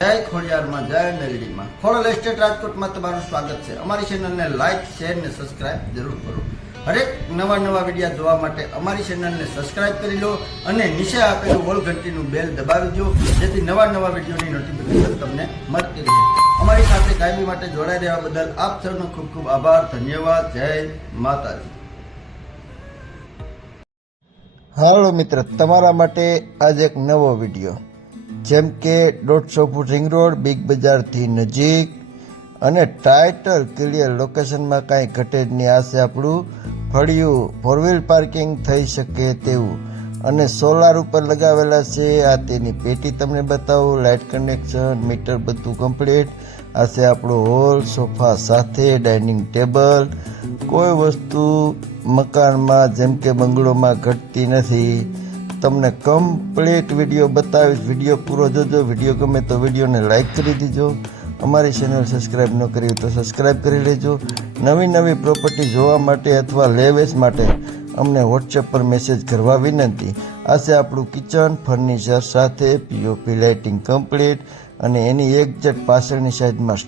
જય ખોડિયારમાં જય મેલડીમાં ખોડલ એસ્ટેટ રાજકોટમાં તમારું સ્વાગત છે। અમારી ચેનલને લાઈક શેર ને સબસ્ક્રાઇબ જરૂર કરો। હરેક નવા વિડીયો જોવા માટે અમારી ચેનલને સબસ્ક્રાઇબ કરી લો અને નીચે આપેલું ઓલ ઘંટીનું બેલ દબાવી દો, જેથી નવા વિડીયોની નોટિફિકેશન તમને મળતી રહે। અમારી સાથે કાયમી માટે જોડાઈ રહેવા બદલ આપ સૌનો ખૂબ ખૂબ આભાર, ધન્યવાદ। જય માતાજી। હાલો મિત્ર, તમારા માટે આજ એક નવો વિડીયો, જેમ કે 150 ફૂટ રિંગ રોડ, બિગ બજારથી નજીક અને ટાઇટલ ક્લિયર લોકેશનમાં કાંઈ ઘટે જ નહીં। આ છે આપણું ફળિયું, 4 વ્હીલ પાર્કિંગ થઈ શકે તેવું અને સોલાર ઉપર લગાવેલા છે। આ તેની પેટી તમને બતાવું, લાઇટ કનેક્શન, મીટર બધું કમ્પ્લીટ। આ છે આપણો હોલ, સોફા સાથે ડાઇનિંગ ટેબલ। કોઈ વસ્તુ મકાનમાં જેમ કે બંગલોમાં ઘટતી નથી। તમને કમ્પ્લીટ વિડીયો બતાવીશ, વિડીયો પૂરો જોજો। વિડીયો ગમે તો વિડીયોને લાઈક કરી દીજો। અમારી ચેનલ સબસ્ક્રાઈબ ન કરી તો સબસ્ક્રાઈબ કરી લેજો। નવી પ્રોપર્ટી જોવા માટે અથવા લેવેચ માટે અમને વોટ્સએપ પર મેસેજ કરવા વિનંતી। આ છે આપણું કિચન, ફર્નિચર સાથે પીઓપી લાઇટિંગ કમ્પ્લીટ અને એની એક્ઝેક્ટ પાછળની સાઈડમાં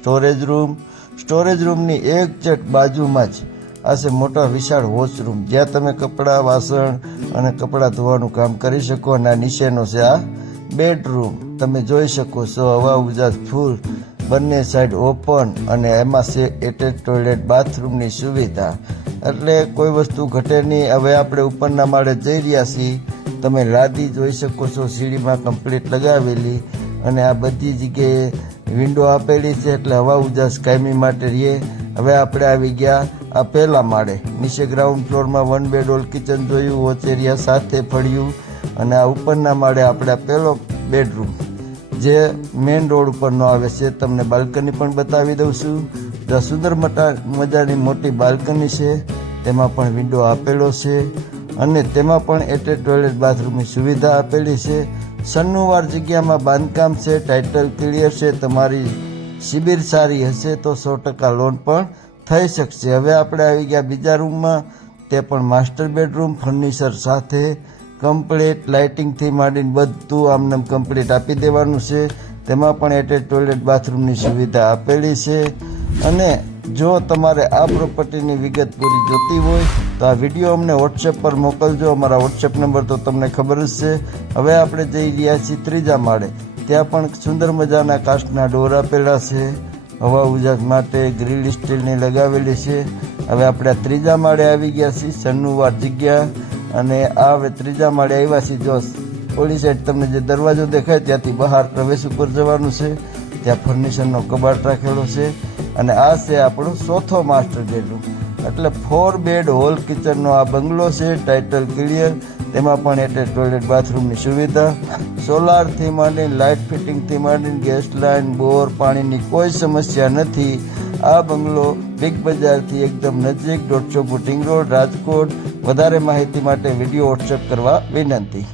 સ્ટોરેજ રૂમની એક્ઝેક્ટ બાજુમાં જ આ છે મોટા વિશાળ વોશરૂમ, જ્યાં તમે કપડાં, વાસણ અને કપડાં ધોવાનું કામ કરી શકો। અને આ નીચેનો છે આ બેડરૂમ, તમે જોઈ શકો છો, હવા ઉજાસ ફૂલ, બંને સાઈડ ઓપન અને એમાં છે એટેચ ટોયલેટ બાથરૂમની સુવિધા, એટલે કોઈ વસ્તુ ઘટે નહીં। હવે આપણે ઉપરના માળે જઈ રહ્યા છીએ, તમે લાદી જોઈ શકો છો, સીડીમાં કમ્પ્લીટ લગાવેલી અને આ બધી જગ્યાએ વિન્ડો આપેલી છે, એટલે હવા ઉજાસ કાયમી માટે રહીએ। હવે આપણે આવી ગયા આ પહેલા માળે, નીચે ગ્રાઉન્ડ ફ્લોરમાં 1 બેડ હોલ કિચન જોયું, ઓચેરિયા સાથે ફળ્યું અને આ ઉપરના માળે આપણે પહેલો બેડરૂમ જે મેઇન રોડ ઉપરનો આવે છે, તમને બાલ્કની પણ બતાવી દઉં છું। જો સુંદર મજાની મોટી બાલ્કની છે, તેમાં પણ વિન્ડો આપેલો છે અને તેમાં પણ એટેચ ટોયલેટ બાથરૂમની સુવિધા આપેલી છે। સન્નુવાર જગ્યામાં બાંધકામ છે, ટાઇટલ ક્લિયર છે। તમારી શિબિર સારી હશે તો 100% લોન પણ થઈ શકશે। હવે આપણે આવી ગયા બીજા રૂમમાં, તે પણ માસ્ટર બેડરૂમ, ફર્નિચર સાથે કમ્પ્લીટ, લાઇટિંગથી માંડીને બધું આમનામ કમ્પ્લીટ આપી દેવાનું છે। તેમાં પણ એટેચ ટોયલેટ બાથરૂમની સુવિધા આપેલી છે। અને જો તમારે આ પ્રોપર્ટીની વિગત પૂરી જોતી હોય તો આ વિડીયો અમને વોટ્સએપ પર મોકલજો। અમારા વોટ્સએપ નંબર તો તમને ખબર જ છે। હવે આપણે જઈ રહ્યા છીએ ત્રીજા માળે, ત્યાં પણ સુંદર મજાના કાચના ડોર આપેલા છે, હવા ઉજાસ માટે ગ્રીલ સ્ટીલની લગાવેલી છે। હવે આપણે ત્રીજા માળે આવી ગયા છીએ, સન્નુવાર જગ્યા અને આ હવે ત્રીજા માળે આવ્યા છીએ। જો ઓલી સાઈડ તમને જે દરવાજો દેખાય ત્યાંથી બહાર પ્રવેશ ઉપર જવાનું છે, ત્યાં ફર્નિચરનો કબાટ રાખેલો છે અને આ છે આપણો ચોથો માસ્ટર બેડરૂમ, એટલે 4 બેડ હોલ કિચનનો આ બંગલો છે, ટાઇટલ ક્લિયર। તેમાં પણ એટેચ ટોયલેટ બાથરૂમની સુવિધા, સોલારથી માંડીને લાઇટ ફિટિંગથી માંડીને ગેસ લાઇન, બોર, પાણીની કોઈ સમસ્યા નથી। આ બંગલો બિગ બજારથી એકદમ નજીક, 150 ફૂટ રિંગ રોડ, રાજકોટ। વધારે માહિતી માટે વિડીયો વોટ્સએપ કરવા વિનંતી।